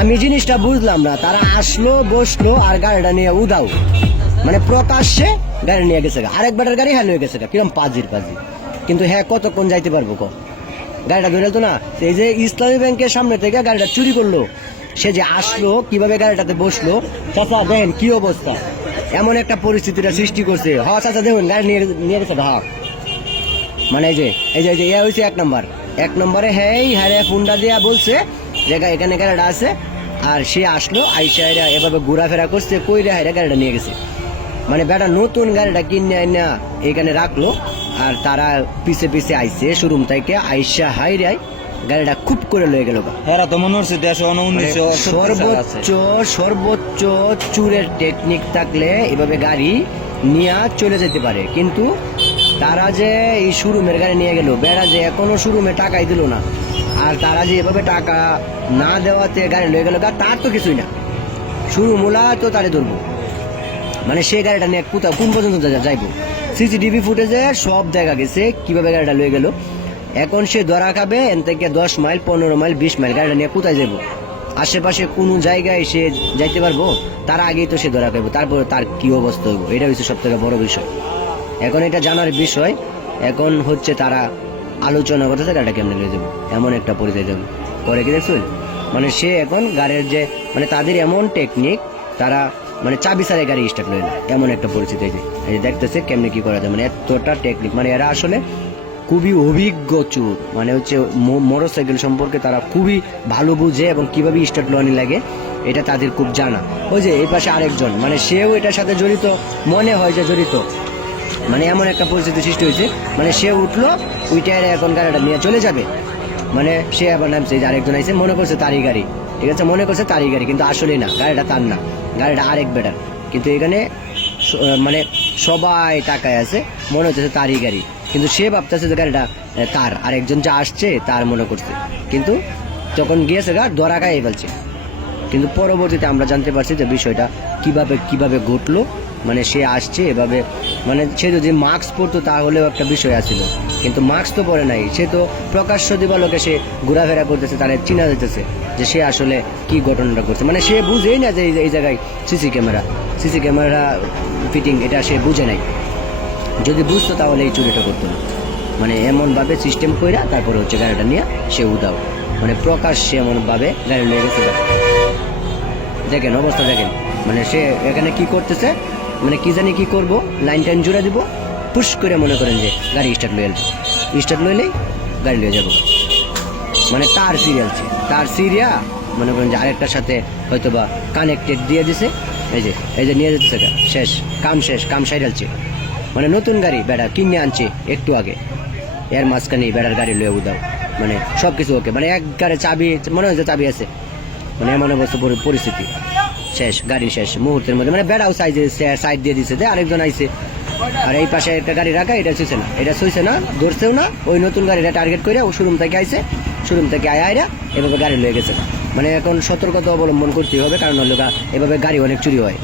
আমি জিনিসটা বুঝলাম না, তারা আসলো বসলো আর গাড়িটা নিয়ে উদাও, মানে প্রকাশ্যে গাড়ি নিয়ে গেছে, আরেকবারের গাড়ি হ্যাঁ নিয়ে গেছে, কিরম পাজির। কিন্তু হ্যাঁ কতক্ষণ যাইতে পারবো গাড়িটা ধরে তো না। এই যে ইসলামী ব্যাংকের সামনে থেকে গাড়িটা চুরি করলো, সে যে আসলো কিভাবে গাড়িটাতে বসলো, চাচা দেখেন কি অবস্থা, এমন একটা পরিস্থিতিটা সৃষ্টি করছে। হ্যাঁ চাচা দেখুন গাড়ি নিয়ে গেছে। হ্যাঁ মানে এই যে ইয়ে হয়েছে 1 নম্বরে হ্যাঁ ফোনটা দিয়া বলছে যে এখানে গাড়িটা আছে, আর সে আসলো আইসা এভাবে ঘোরাফেরা করছে, কইরা হাইরা গাড়িটা নিয়ে গেছে। মানে বেটা নতুন গাড়িটা কিনে না এখানে রাখলো, আর তারা পিছে আইছে শোরুম থেকে, আইসা হাইরাই গাড়িটা খুব করে লয়ে গেল। এরা তো মনে হচ্ছে 1919 সর্বোচ্চ চুরের টেকনিক থাকলে এভাবে গাড়ি নিয়ে চলে যেতে পারে, কিন্তু তারা যে এই শোরুমের গাড়ি নিয়ে গেল, বেড়া যে এখনো শোরুমে টাকাই দিল না, আর তারা যে এভাবে টাকা না দেওয়াতে গাড়ি লয়ে গেল, তার তো কিছুই না, শোরুমওয়ালা তো তারে ধরবো। মানে সে গাড়িটা নিয়ে কোথাও কোন পর্যন্ত যাইবো, সিসিটিভি ফুটেজে সব দেখা গেছে কিভাবে গাড়িটা লয়ে গেল। এখন সে ধরা খাবে এন থেকে 10 মাইল 15 মাইল 20 মাইল, গাড়িটা নিয়ে কোথায় যাবো, আশেপাশে কোনো জায়গায় সে যাইতে পারবো, তার আগেই তো সে ধরা খাইবো, তারপরে তার কি অবস্থা হইব, এটা হচ্ছে সব থেকে বড় বিষয়। এখন এটা জানার বিষয়, এখন হচ্ছে তারা আলোচনা করতেছে গাড়িটা কেমনে নিয়ে যাবো, এমন একটা পরিচয় যাবো করে কি দেখছো। মানে সে এখন গাড়ির যে মানে তাদের এমন টেকনিক, তারা মানে চাবি ছাড়াই গাড়ি স্টার্ট লয় না, এমন একটা পরিস্থিতি হয়েছে। এই যে দেখতেছে কেমনে কি করা যায়, মানে এতটা টেকনিক, মানে এরা আসলে খুবই অভিজ্ঞ চোর, মানে হচ্ছে মোটরসাইকেল সম্পর্কে তারা খুবই ভালো বুঝে এবং কিভাবে স্টার্ট লওয়ানি লাগে এটা তাদের খুব জানা। ওই যে এই পাশে আরেকজন, মানে সেও এটার সাথে জড়িত, মনে হয় যে জড়িত, মানে এমন একটা পরিস্থিতি সৃষ্টি হয়েছে, মানে সে উঠলো উইটারে এখন গাড়িটা নিয়ে চলে যাবে, মানে সে আবার নামছে, যে আরেকজন আইসে মনে করছে তারই গাড়ি, ঠিক আছে মনে করছে তারই গাড়ি, কিন্তু আসলে না, গাড়িটা তার না, গাড়িটা আরেক বেটার, কিন্তু এখানে মানে সবাই তাকায় আছে, মনে হচ্ছে তারই গাড়ি, কিন্তু সে ভাবতেছে যে গাড়িটা তার, আরেকজন যা আসছে তার মনে করছে, কিন্তু যখন গিয়েছে গা ধরা খাইয়ে ফেলছে। কিন্তু পরবর্তীতে আমরা জানতে পারছি যে বিষয়টা কিভাবে ঘটলো, মানে সে আসছে এভাবে, মানে সে যদি মাস্ক পরতো তাহলেও একটা বিষয় আছিল, কিন্তু মাস্ক তো পরে নাই, সে তো প্রকাশ্য দিবালোকে সে ঘোরাফেরা করতেছে, তারা চিনা যেতেছে যে সে আসলে কি ঘটনাটা করছে, মানে সে বুঝেই না যে এই জায়গায় সিসি ক্যামেরা ফিটিং, এটা সে বুঝে নাই, যদি বুঝতো তাহলে এই চুরিটা করতো না। মানে এমনভাবে সিস্টেম কইরা তারপরে হচ্ছে গাড়িটা নিয়ে সে উদাও, মানে প্রকাশ্যে এমনভাবে গাড়ি নিয়ে গেছে। দেখেন অবস্থা দেখেন, মানে সে এখানে কি করতেছে, মানে কি জানি কি করবো, লাইন টাইন জুড়ে দিব, পুশ করে মনে করেন যে গাড়ি স্টার্ট লইলেই গাড়ি নিয়ে যাবো, মানে তার সিরিয়া মনে করেন যে আরেকটার সাথে হয়তো বা কানেক্টেড দিয়ে দিছে, এই যে নিয়ে যেতেছে, কাম সাইডালছে, মানে নতুন গাড়ি বেড়া কিনে আনছে একটু আগে, এর মাঝখানে বেড়ার গাড়ি লয়ে উদাও, মানে সবকিছু ওকে, মানে এক গাড়ি চাবি মনে হচ্ছে চাবি আছে, মানে এমন অবস্থা পরিস্থিতি শেষ, গাড়ি শেষ মুহূর্তের মধ্যে, মানে বেড়াও সাইড দিয়ে দিছে, আরেকজন আইছে, আর এই পাশে একটা গাড়ি রাখা, এটা শুইছে না ধরছেও না, ওই নতুন গাড়িটা টার্গেট করে ও শোরুম থেকে আয়রা এভাবে গাড়ি লয়ে গেছে। মানে এখন সতর্কতা অবলম্বন করতে হবে, কারণ হলো এভাবে গাড়ি অনেক চুরি হয়।